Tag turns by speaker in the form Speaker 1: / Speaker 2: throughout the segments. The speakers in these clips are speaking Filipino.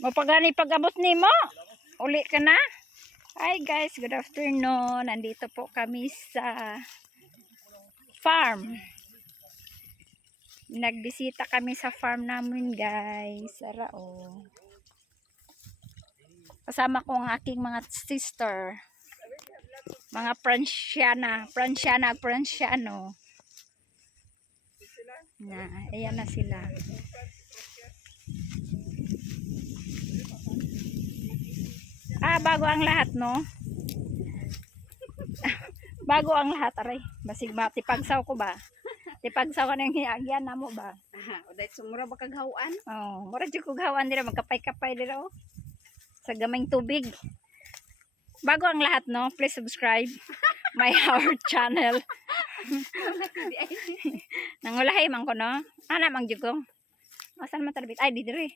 Speaker 1: Mapagani pag-abot ni mo. Uli ka na. Hi guys, good afternoon. Nandito po kami sa farm. Nagbisita kami sa farm namin guys. Sara oh. Kasama ko ang aking mga sister. Mga Franciana. Franciana, Franciano. Na, ayan na sila. Ah, bago ang lahat, no? bago ang lahat, aray. Basig ba, tipagsaw ko ba? Tipagsaw ko ng hiyagyan na mo ba?
Speaker 2: Aha, o dahil sumura ba kaghawan?
Speaker 1: Oh, mura jud ko gawan dira magkapay-kapay dira oh. Sa gamay tubig. Bago ang lahat, no? Please subscribe my our channel. Nangulahay man ko, no? Ana mang ko. Asan man tarbit? Ay, di diri.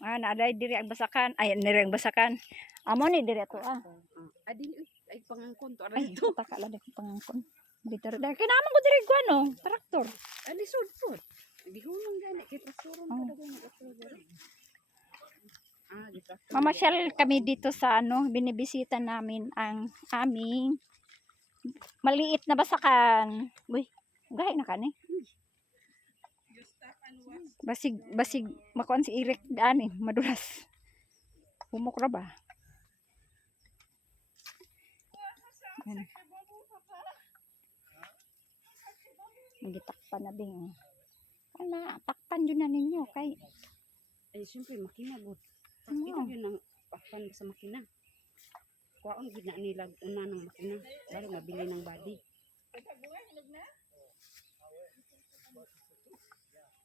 Speaker 1: Ah, naaday diri ang basakan. Ay, diri ang basakan. Amo ni diri to ah.
Speaker 2: Ah, dili uy, ay pangangkon to
Speaker 1: Ay,
Speaker 2: aray to.
Speaker 1: taka lang dito pangangkon. Dito rin. Dahil kinaman ko diri ko ano, traktor.
Speaker 2: Ani sud pod. Di hulong gani kay trasuron
Speaker 1: Oh.
Speaker 2: talaga ng trasuron. Ah.
Speaker 1: Mamasyal kami dito sa ano, binibisita namin ang aming maliit na basakan. Uy, gahay na kani. Basig, basig, makuan si Eric daan eh, madulas. Humok ra ba? Yan. Nagitakpan na bing. Ana, takpan yun na ninyo kay
Speaker 2: Ay syempre makina gud.
Speaker 1: Ano?
Speaker 2: Ito yun ang papan sa makina. Kuwaon gid na nila una ng makina. Bali mabili ng body.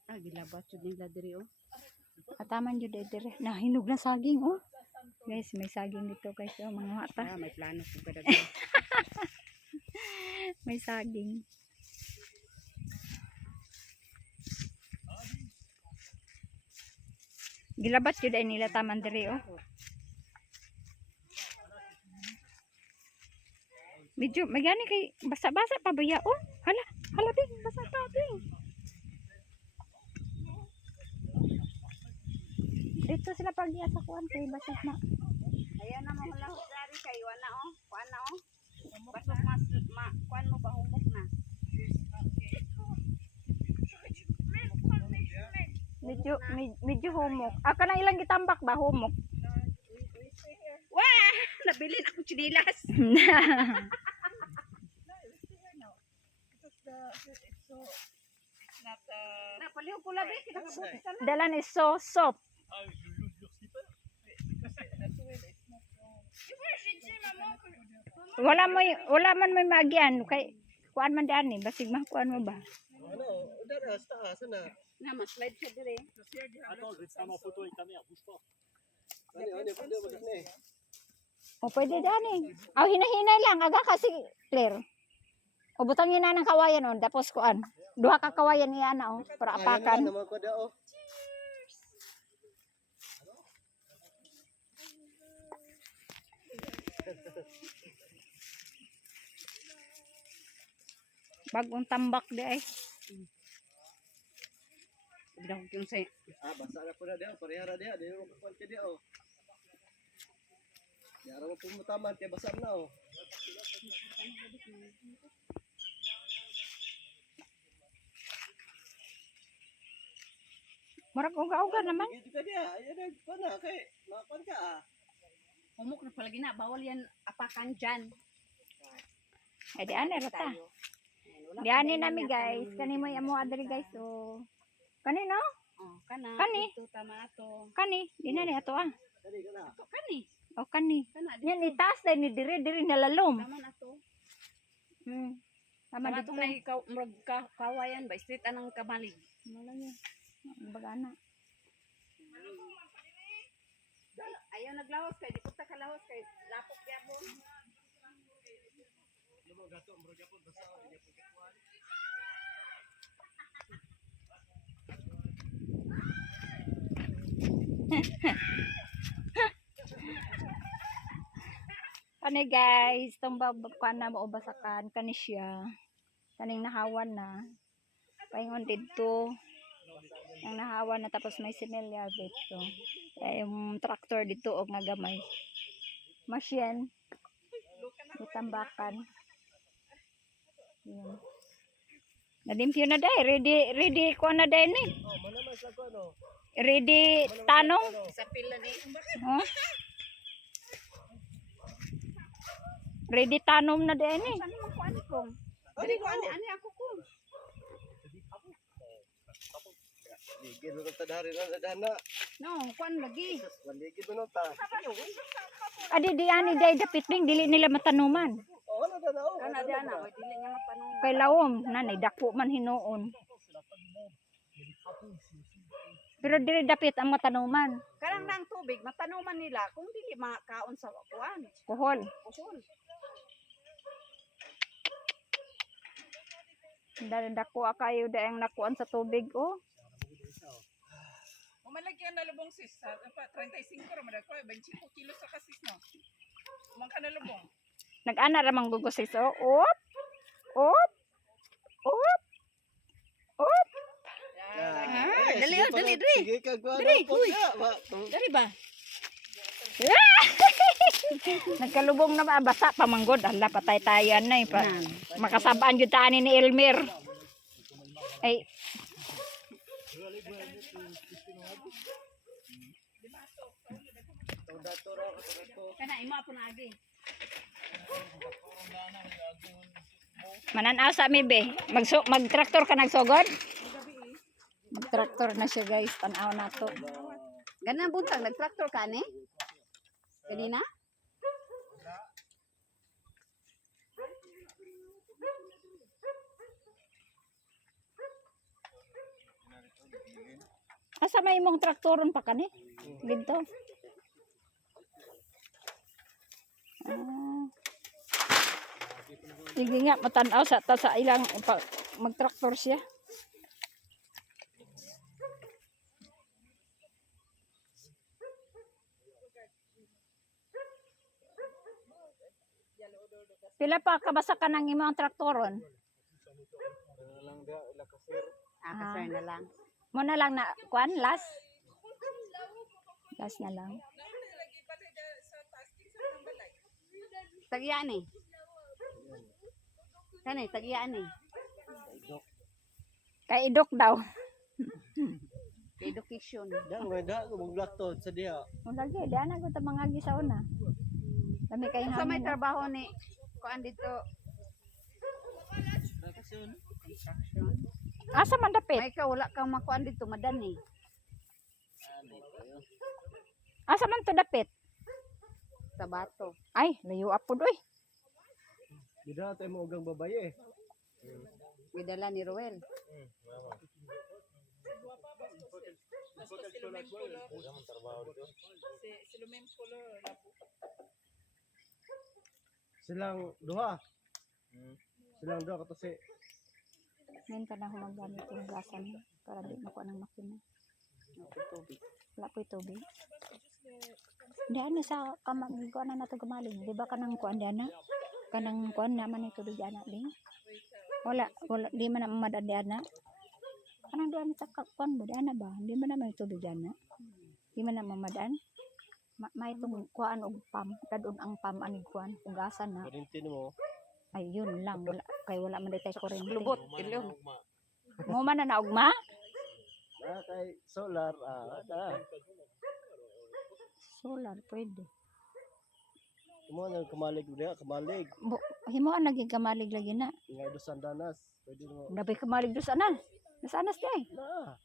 Speaker 2: Ah, gilabat jud nila diri oh.
Speaker 1: Ataman yun dire. Nahinog na saging, oh. Guys, may saging dito guys. Oh, mga mata.
Speaker 2: Ah, may plano kung kada
Speaker 1: May saging. Gilabat yun ay nila taman dire, oh. Medyo, may gani kay, basa-basa pa ba ya, oh. Hala, hala, bing, basa pa, bing. Dito sila pag sa kuwan kay basa na.
Speaker 2: Ayan na mga lahok dari kay wala oh. Kuan na oh. Basok mas ma kuan mo ba humok na.
Speaker 1: Medyo, med- medyo humok. Ah, kanang ilang gitambak ba, humok?
Speaker 2: Wah! Nabilin ako chinilas. Napaliw ko labi. Kinakabuti na.
Speaker 1: Dala ni so soap. Wala mo wala man may magian kay kuan man daan ni basig man kuan mo ba?
Speaker 3: Ano, daras, taas, ano?
Speaker 2: Na, ma-slide siya dire.
Speaker 4: Attends, je vais faire photo avec ta mère, bouge pas.
Speaker 3: Ano, ano, pwede mo kasi.
Speaker 1: O pwede daan ni. Aw hinahinay lang aga kasi clear. O butangin na ng kawayan on tapos kuan. Duha ka kawayan niya na oh para apakan.
Speaker 3: na, naman ko daw.
Speaker 1: Bagong tambak di ay.
Speaker 2: Ko yung say.
Speaker 3: Ah, basa na po na daw, parehara daw, di mo kakuan ka daw. Di araw mo pumutaman, kaya basa na, oh.
Speaker 1: Murag uga-uga naman.
Speaker 3: Gito ka diya, ayan na, kuan kay, makakuan ka, ah.
Speaker 2: Humok na palagi na. Bawal yan apakan dyan.
Speaker 1: Ay di ani rata. Di
Speaker 2: din
Speaker 1: nami
Speaker 2: yan.
Speaker 1: guys. Kani mo amo adri guys so. Kani no?
Speaker 2: Oh, kana.
Speaker 1: Kani?
Speaker 2: Ito, tama na to.
Speaker 1: Kani, di na ni ato ah.
Speaker 3: Dali ka na.
Speaker 2: Ito, kani.
Speaker 1: O kani.
Speaker 2: Kana.
Speaker 1: Yan itaas dahil ni dire dire nalalom.
Speaker 2: Tama na to.
Speaker 1: Hmm. Tama
Speaker 2: Tama
Speaker 1: dito.
Speaker 2: to na ikaw, kawayan ba? Street anang kamalig.
Speaker 1: Wala yun. Bagana.
Speaker 2: Ayaw naglawas kay, di kalawas kay, lapok yapon.
Speaker 1: Kani guys, itong babakwan na maubasakan. Kani siya. Kaning nahawan na. Paingon dito. Ang nahawa na tapos may similya dito. Kaya yung tractor dito og nga gamay. Machine. Itambakan. Yun. Nalimpyo na day. Ready, ready ko na day ni.
Speaker 3: Oh, manaman sa ko ano.
Speaker 1: Ready tanong.
Speaker 2: Sa pila ni.
Speaker 1: Oh. Ready tanom na day ni.
Speaker 2: Ano mo kuan ko? Dili ko ani ako ko.
Speaker 3: Ligid mo ta dari na dana.
Speaker 2: No, kuan lagi.
Speaker 3: Ligid mo ta.
Speaker 1: Adi di ani day dapit ding dili nila matanuman.
Speaker 3: Oh, ano dana oh.
Speaker 2: Kana diana, oy dili niya mapanong.
Speaker 1: Kay lawom nanay dako man hinuon. Pero dili dapit ang matanuman.
Speaker 2: Karang nang tubig matanuman nila kung dili makaon sa kuan.
Speaker 1: Kuhol.
Speaker 2: Kusol.
Speaker 1: Dahil dako kayo dahil nakuan sa tubig oh.
Speaker 5: Umalagyan na lubong sis. Sa, apa, 35 ra madag ko. 25 kilo sa kasis no. Umang ka na lubong.
Speaker 1: Nag-ana ra mang gugusis oh. Op. Op. Op. Op.
Speaker 3: Ah,
Speaker 2: dali, oh, dali, dali.
Speaker 3: Sige ka gwa.
Speaker 2: Dali, ba?
Speaker 1: Nagkalubong na ba basa pamanggod. Hala patay tayan na eh. Pa. Makasabaan jud taan ni Elmer. Ay
Speaker 2: Kana imo po na agi.
Speaker 1: mananaw sa mi be. Mag mag-tractor ka nagsugod? Mag-tractor na siya guys. Tanaw na to.
Speaker 2: Ganang buntag nag-tractor ka ni? Kanina?
Speaker 1: Asa may imong traktoron pa kani? Dito. Ah. Sige nga, matanaw sa ta sa ilang mag-traktor siya. Pila pa kabasa ka ng imong traktoron?
Speaker 2: Ah, kasar na lang.
Speaker 1: Mo na lang na kuan last. Last na lang.
Speaker 2: Tagyaan ni. Kani, tagyaan ni.
Speaker 1: Kay idok daw.
Speaker 2: Education.
Speaker 3: Dang may da ko mong lakton sa diha.
Speaker 1: Mo lagi di ana ko ta mga gi sa una. Dami kay
Speaker 2: Sa may
Speaker 1: hangin.
Speaker 2: trabaho ni kuan dito. Construction.
Speaker 1: Asa man dapit?
Speaker 2: May ka wala kang makuan dito madani.
Speaker 1: Asa man to dapit?
Speaker 2: Sa bato.
Speaker 1: Ay, layo apod oy.
Speaker 3: Bida tayo mo ugang babaye.
Speaker 2: Midala ni Ruel.
Speaker 3: Silang duha. Silang duha kato si
Speaker 1: Minta na ako magamit yung gasan para di makuha ng makina. Wala po tubig. Di ano sa kamag kuan na nato gumaling. Di ba kanang kuan di ana? Kanang kuan naman ito di ana ding. Wala, wala di man madan di ana. Kanang di ana sa kuan mo di ana ba? Di man naman ito di ana. Di man na mamadan. Ma may itong kuan og pam. Kadun ang pam anig kuan ugasan na.
Speaker 3: Kurintin mo.
Speaker 1: Ay yun lang wala kay wala man sa kuryente.
Speaker 2: Lubot. Ilong.
Speaker 1: Mo man na naugma?
Speaker 3: Na kay solar ah da.
Speaker 1: Solar pwede.
Speaker 3: Kumo nang kamalig diha, kamalig.
Speaker 1: Bo, himuan lagi kamalig lagi na.
Speaker 3: Nga dosan danas. Pwede mo.
Speaker 1: Nabay kamalig do sana. Nasanas day.
Speaker 3: Na.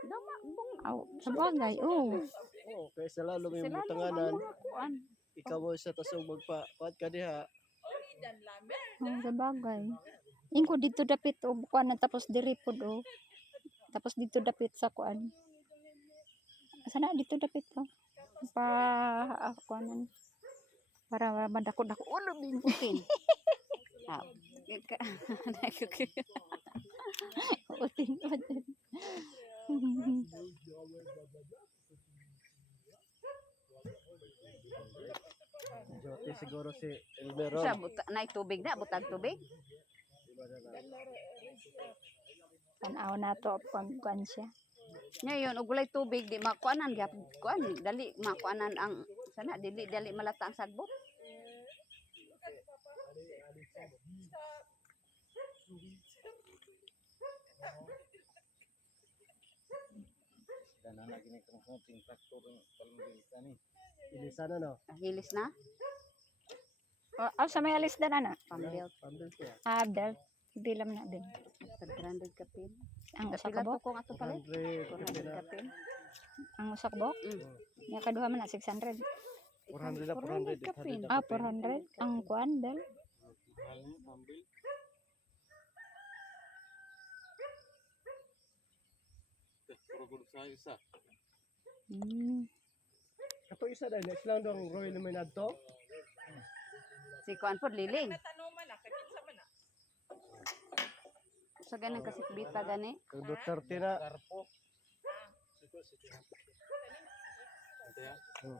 Speaker 1: Dama bong aw sa bagay. Oh.
Speaker 3: Oh, kay sila lumi
Speaker 1: Sila
Speaker 3: mo
Speaker 1: lang
Speaker 3: tanganan.
Speaker 1: ang mga kuan.
Speaker 3: Ikaw mo sa tasong magpa kuat ka diha.
Speaker 1: Oh, sa bagay. Ingko dito dapit o kuan na tapos diri pod o. Tapos dito dapit sa kuan. Sana dito dapit ko. Pa ah, kuanan. Para madako-dako ulo din.
Speaker 2: Kin. Ah. ka-
Speaker 1: Utin utin.
Speaker 3: Jote siguro si Elmeron.
Speaker 2: Sa buta na tubig na, butag tubig.
Speaker 1: Tanaw na to kuan siya.
Speaker 2: Ngayon, og walay tubig, di makuanan gyap kuan, dali makuanan ang sana dili dali malata ang sagbot.
Speaker 3: Ilisan na no.
Speaker 2: Ah, Hilis na.
Speaker 1: Oh, oh, sa may alis na na.
Speaker 2: Pambelt.
Speaker 3: Pambel ko.
Speaker 1: Ah, Abdel. Lang na din.
Speaker 2: Tag 300 ka pin.
Speaker 1: Ang usa
Speaker 2: Pila
Speaker 1: ka bok.
Speaker 2: kung ato palit?
Speaker 3: 400.
Speaker 2: 400 ka pin.
Speaker 1: Ang usa ka bok.
Speaker 2: Mm.
Speaker 1: Yung kaduha man na 600.
Speaker 3: 400 na 400.
Speaker 2: ka pin.
Speaker 1: Ah, 400. Ang kuan, Del. Hmm.
Speaker 3: Kato isa dahil next lang dong Royal Luminad to.
Speaker 2: Si kuan pod liling.
Speaker 5: Natanuman na, kay kinsa man na.
Speaker 2: Sa ganang kasikbita gani.
Speaker 3: Kung Duterte na. Hmm.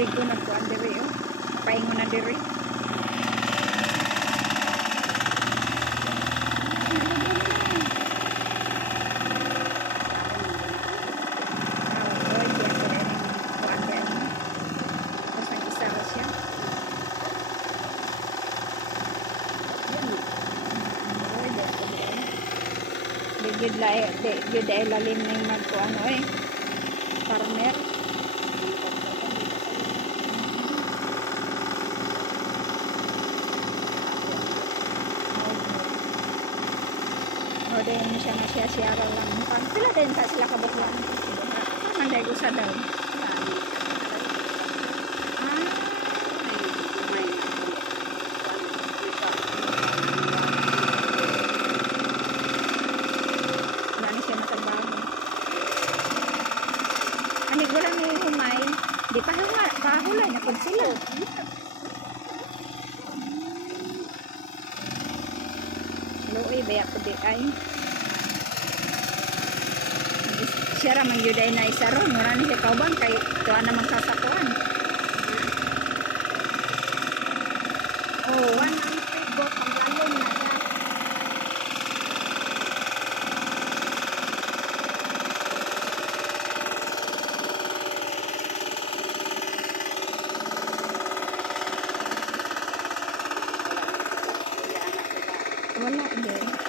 Speaker 1: Tubig ko nagkuan diri oh. Paingon na diri. Diyan ko na yung kuan diyan. Tapos nag-isa ra siya. Oy, diyan ko diyan. Di gyud la di gyud ay lalim ning magkuan oy. Farmer. O din siya na siya siya lang. Sila din sa sila kabuklan. Manday ko sa daw. Ah, wala na siya matrabaho. Ani ko lang yung humay. Di pa hula, pahula na pag sila. Luoy, baya ko di ay. Siya ramang yun ay na isa ron. Mura ni siya kauban kay tuwa namang sasakuan.
Speaker 2: Oh, one ang bot ang galon na siya.
Speaker 1: Wala din.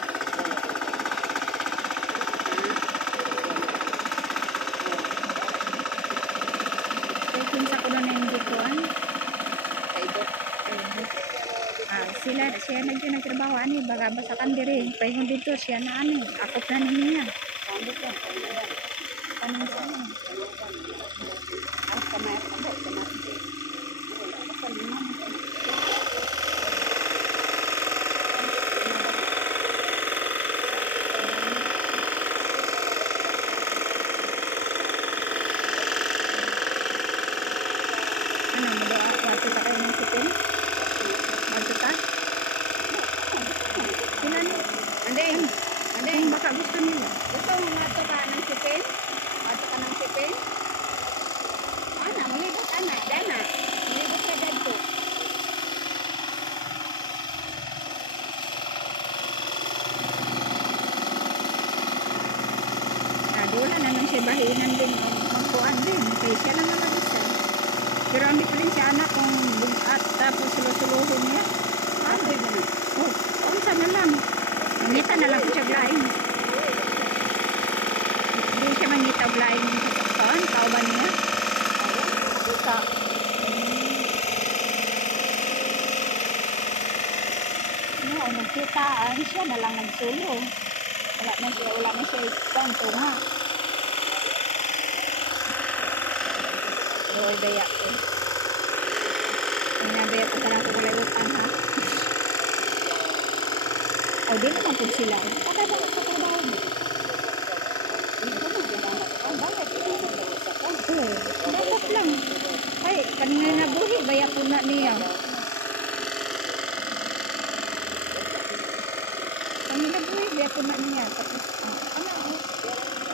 Speaker 1: siya na dyan nagtrabaho ani baga basa kan diri paingon dito siya na ani akop na niya
Speaker 2: Sambot yan.
Speaker 1: kanin sa ano.
Speaker 2: Ang kamay ako ba? Kamay. Wala ka pa naman.
Speaker 1: ano mo do wato ta kayo ng sipin wato ta sila ni
Speaker 2: Ande, ande.
Speaker 1: Ayun, baka gusto nila
Speaker 2: Gusto mo nga to ka ng sipin? Mato ka ng sipin? Ana, malibot ana, dana. Malibot ka dito.
Speaker 1: Ah, wala na nang siya bahinan din o magkuhan din. Kaya siya lang naman isa. Pero ang difference siya anak kung bugat tapos sulo-suluhin niya.
Speaker 2: Ah, pwede na.
Speaker 1: Oh, unsa na lang. Mangita na lang siya blaing. Hindi siya mangita blaing sa sakpan. Kauban niya. Buka. No, nagkitaan siya na lang nagsulo. Na siya, wala na siya ikwan, tunga. Ay daya ko. Ang nabaya ko tara ko walay utang ha. O di naman po sila. Trabaho mo.
Speaker 2: Dito mo ginamit ka. Bakit?
Speaker 1: Oo, dapat lang. Ay, kanina nabuhi, baya po na niya. Kanina nabuhi, baya po na niya. Tapos, Thank you.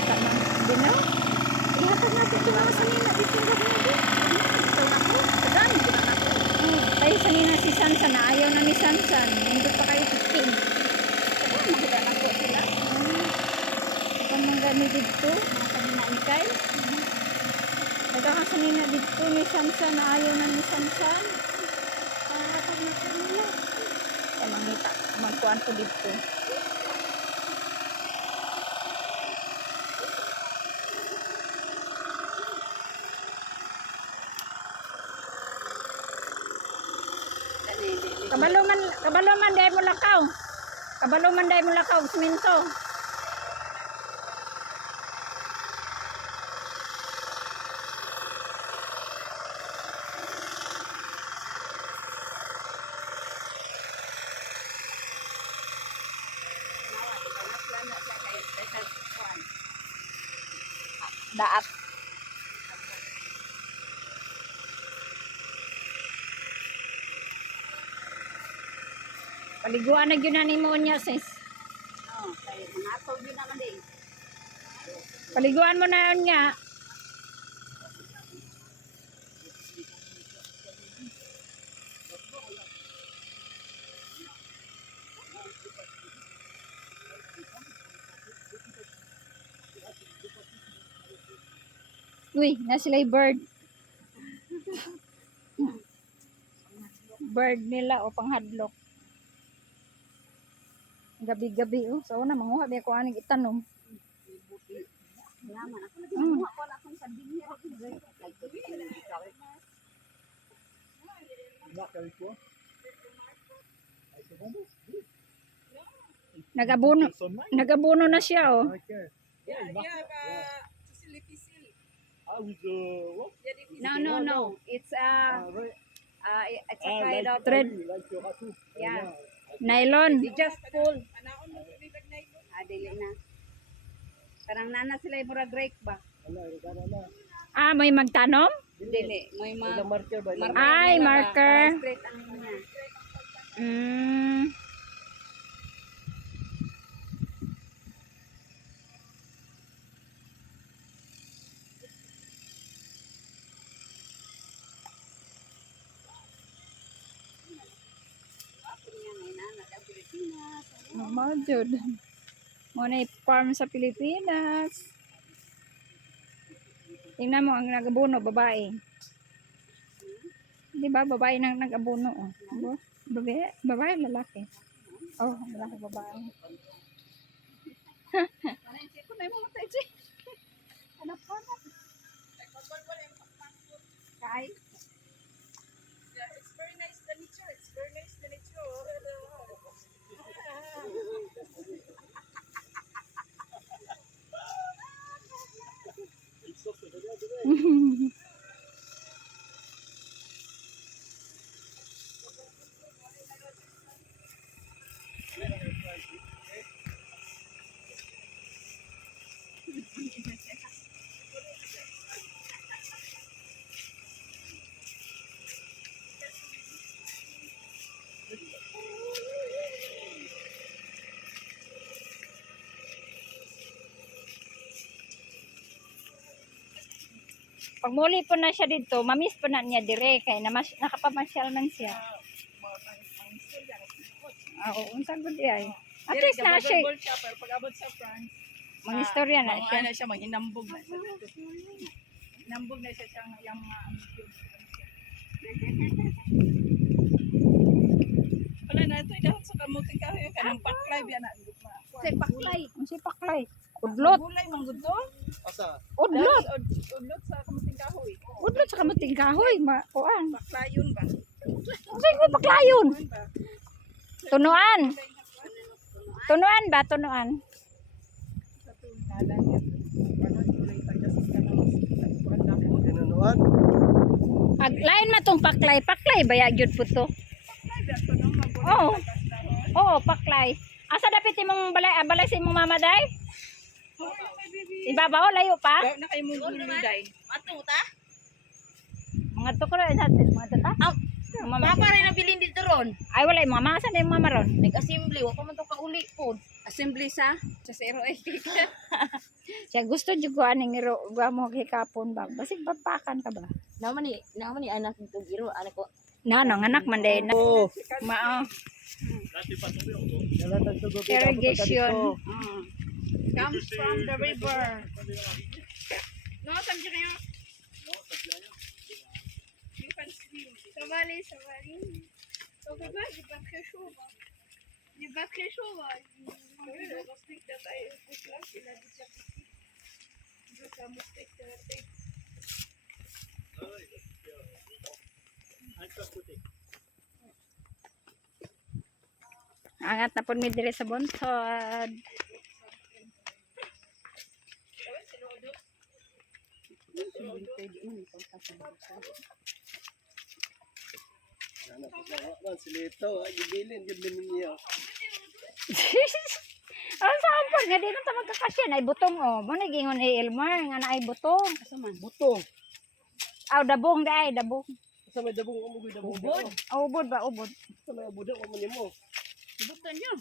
Speaker 1: Bata man. Di no? Ihatag natin ito mga sanina. Dito yung gabi na Ito na ko. Saan? Hmm, Tayo sanina si Sansan na ayaw na ni Sansan. Hindi pa kayo 15.
Speaker 2: Saan makita na po sila?
Speaker 1: Kung mga gani dito, mga kanina ni Kyle. Nagkakasanina dito ni Sansan na ayaw na ni Sansan. Paratag na kanila. Kaya mangita, magkuhan ko dito. Kabalo man, kabalo man dahil mo lakaw. Kabalo man dahil mo lakaw, siminto. Daat. Paliguan na yun na ni mo sis.
Speaker 2: Oh, kaya mga atol din naman din.
Speaker 1: Paliguan mo na yun niya. Uy, na sila bird. bird nila o panghadlok. Gabi-gabi oh. So na manguha biya ko aning itanom.
Speaker 2: Naman ako nagmuha ko lang kung sa dinhi ra
Speaker 3: Marc avec toi
Speaker 1: Nagabuno,
Speaker 4: Ils sont mal.
Speaker 1: nagabuno na siya oh.
Speaker 5: Yeah, yeah.
Speaker 4: Ah,
Speaker 5: difficile.
Speaker 2: No, no, no. It's a
Speaker 3: ouais.
Speaker 2: uh, it's a
Speaker 4: Ah,
Speaker 2: kind of
Speaker 1: thread.
Speaker 2: yeah.
Speaker 1: Nylon.
Speaker 2: Just pull.
Speaker 5: Anaon mo bibig na ito.
Speaker 2: Ah, dili na. Parang nana sila yung murag rake ba?
Speaker 1: Ah, may magtanom?
Speaker 2: Dili, may
Speaker 3: Il
Speaker 2: ma
Speaker 3: a marqué, bah, il a-
Speaker 2: marker
Speaker 1: Ay,
Speaker 2: ba?
Speaker 1: marker.
Speaker 2: Ang niya.
Speaker 1: Mm. Mao jud. Mo na farm sa Pilipinas. Tingnan mo ang nagabuno babae. Di ba babae nang nagabuno oh. Babae, babae lalaki. Oh, lalaki babae.
Speaker 2: Mo. Kay.
Speaker 5: Yeah, it's very nice the nature. It's very nice the nature. Mm-hmm.
Speaker 1: Pag muli po na siya dito, mamiss po na niya dire kay na nakapamasyal man siya. Ah, Oo, unsa gud ay. At least na siya,
Speaker 5: pero pag abot sa France,
Speaker 1: mga istorya na
Speaker 5: Mga
Speaker 1: siya.
Speaker 5: ano siya, mag-inambog na siya. Inambog na siya siyang yung mga. Wala na ito, idahon sa kamuting kahoy, kanang paklay, biya na.
Speaker 2: Si Paklay.
Speaker 1: Si Paklay. Udlot,
Speaker 5: Gulay.
Speaker 3: Asa?
Speaker 1: udlot.
Speaker 5: Udlot sa kamuting kahoy.
Speaker 1: Udlot sa kamuting kahoy, ma kuan.
Speaker 5: Paklayon ba?
Speaker 1: Unsa ko paklayon?
Speaker 5: Ano ba?
Speaker 1: Tunuan. Tunuan ba, tunuan?
Speaker 5: Sa tunalan yan. Ano, gulay pa dyan sa kanang kuwan na po.
Speaker 3: Ginunuan?
Speaker 1: Ag lain ma tong paklay, paklay baya gyud po to. Oo.
Speaker 5: kasdahon.
Speaker 1: Oo, paklay. Asa dapit imong balay ah, balay sa imong mama day? Ibabaw layo pa.
Speaker 5: Wala na kayo mong gulay.
Speaker 2: Ato ta?
Speaker 1: Mga rin natin, mga tata.
Speaker 2: Aw,
Speaker 1: Mama.
Speaker 2: Mama rin ang bilin dito ron.
Speaker 1: Ay wala imong mama sa imong mama ron.
Speaker 2: Nag-assembly, wa pa man kauli po. Assembly sa sa 08.
Speaker 1: Siya gusto jud ko aning iro mo hikapon ba. Basig papakan ka ba?
Speaker 2: Naman ni, naman ni anak nito giro, anak ko.
Speaker 1: Na no, anak man day na.
Speaker 3: Oo.
Speaker 1: Mao. Irrigation.
Speaker 5: Mm. Comes from the river. Non, ça me dit rien. Non, ça me dit rien. Pas de.
Speaker 6: Ça va aller, ça va aller. Pas, j'ai pas très chaud. Il pas très chaud.
Speaker 5: Un
Speaker 1: côté. Na po mi dire sa.
Speaker 3: Man, silito. Ay, gibilin, gibilin niya.
Speaker 1: Ang sampon nga di na ta magkakasya na butong oh. Mo na gingon ni Elmar nga na ay butong.
Speaker 2: Asa man?
Speaker 3: Butong.
Speaker 1: Aw dabong dai dabong.
Speaker 3: Sa may dabong, umugoy dabong.
Speaker 2: Ubod.
Speaker 1: Oh, ubod ba ubod.
Speaker 3: Sa may abudang, umuni mo.
Speaker 2: Butan niyo.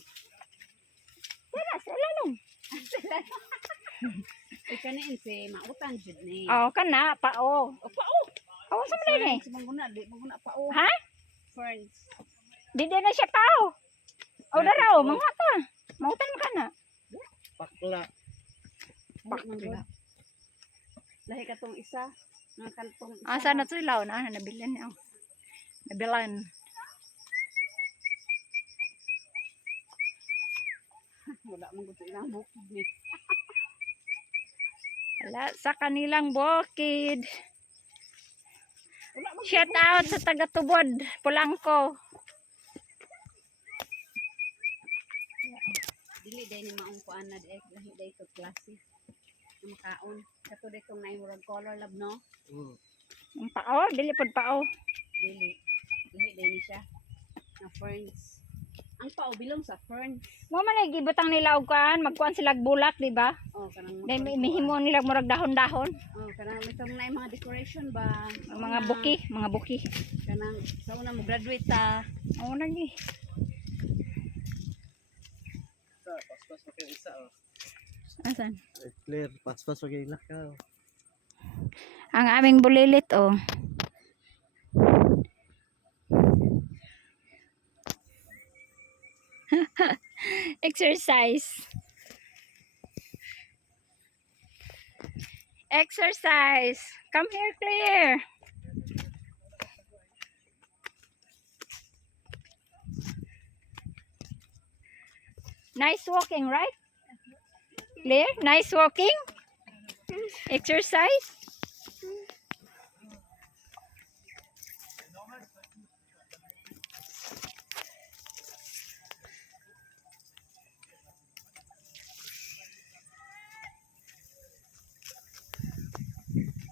Speaker 1: Sila sila nung.
Speaker 2: Ikanin si mautan jud ni.
Speaker 1: Oh kana pa oh.
Speaker 2: O pa oh.
Speaker 1: Sa man ni.
Speaker 2: Manguna, di manguna pa oh.
Speaker 1: Ha?
Speaker 2: Ferns.
Speaker 1: Di di na siya pa oh. Dara oh mga ta. Mautan mo kana.
Speaker 3: Pakla.
Speaker 2: Pakla. Lahi ka tong isa. Nga kantong isa.
Speaker 1: Asa na to ilaw na nabilin niya. Nabilan.
Speaker 2: Wala mong gusto ilang bukid ni.
Speaker 1: Wala sa kanilang bukid. Shout out sa taga Tubod, Pulangko.
Speaker 2: Dili day ni maong kuan na day lahi day to klase. Ang makaon. Kato day tong nine world color lab no.
Speaker 3: Mm.
Speaker 1: Ang pao, dili pod pao.
Speaker 2: Dili. Lahi day ni siya. Na ferns. Ang pao bilong sa ferns.
Speaker 1: Mo man gibutang nila og kuan, magkuan sila og bulak, di ba?
Speaker 2: Oh, kanang
Speaker 1: may mihimo nila murag dahon-dahon.
Speaker 2: Oh, kanang itong na mga decoration ba.
Speaker 1: Ang mga buki, mga buki.
Speaker 2: Kanang sa una mo graduate ta.
Speaker 1: Oo lagi.
Speaker 3: Sa, paspas pa kayo isa, oh.
Speaker 1: Asan?
Speaker 3: Ay, clear, paspas pa kayo ilak ka. oh.
Speaker 1: Ang aming bulilit oh. Exercise. Exercise. Come here, Claire. Nice walking, right? Claire, nice walking. Exercise.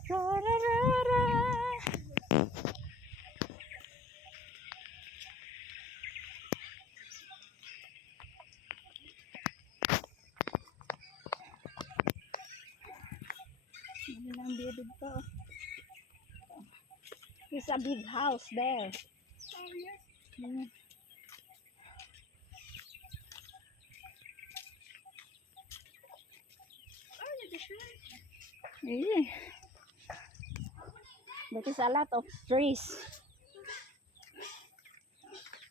Speaker 1: Ra, ra, ra, ra. Ano lang view dito? There's a big house there.
Speaker 6: Oh, yes.
Speaker 1: Mm.
Speaker 6: Oh, il y a des cheveux.
Speaker 1: Yeah. There is a lot of trees.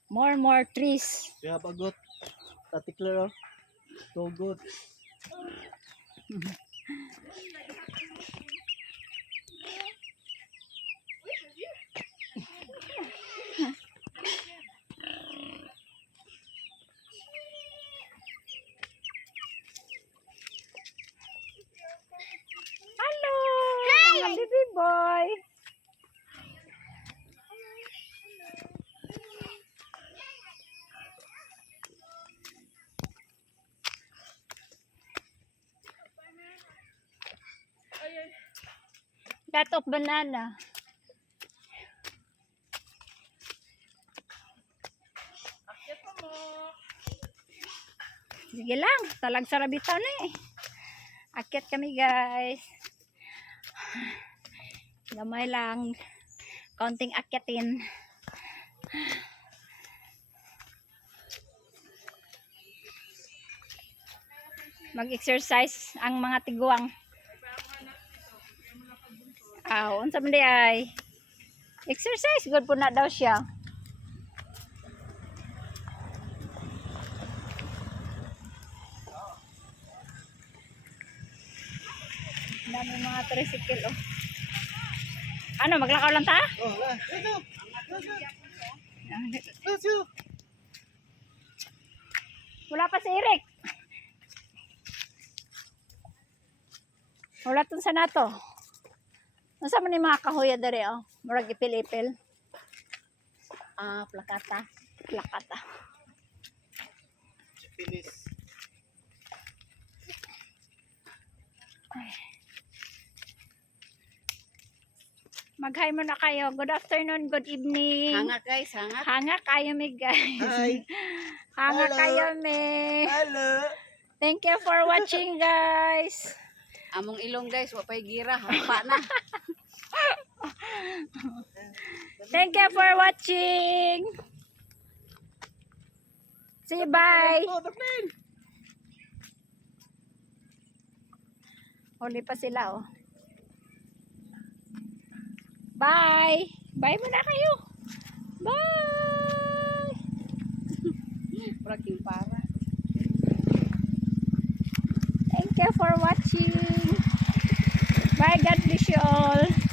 Speaker 1: More more trees.
Speaker 3: Kaya pagot. Tatikler oh. So good.
Speaker 1: Mga baby boy! Lot of banana. Sige lang, talag sarabitan eh. Akyat kami guys. Gamay lang. Konting akyatin. Mag-exercise ang mga tiguang. Aw, unsa man ay? Exercise good po na daw siya. Dami mga tricycle oh. Ano, maglakaw lang ta?
Speaker 3: Oh. Let's go. Let's go.
Speaker 1: Wala pa si Eric. Wala tun sa nato. Nasa man ni mga kahoya dere oh. Murag ipil-ipil. Ah, plakata. Plakata.
Speaker 3: Finish.
Speaker 1: Mag-hi muna kayo. Good afternoon, good evening.
Speaker 2: Hanga guys, hanga.
Speaker 1: Hanga kayo mi guys.
Speaker 3: Hi.
Speaker 1: Hanga
Speaker 3: Hello.
Speaker 1: kayo mi.
Speaker 3: Hello.
Speaker 1: Thank you for watching guys.
Speaker 2: Among ilong guys, wapay gira, hampa na.
Speaker 1: Thank you for watching. Say bye.
Speaker 3: Oh, the plane.
Speaker 1: Huli pa sila, oh. Bye! Bye muna kayo! Bye!
Speaker 2: Braking para.
Speaker 1: Thank you for watching. Bye, God bless you all.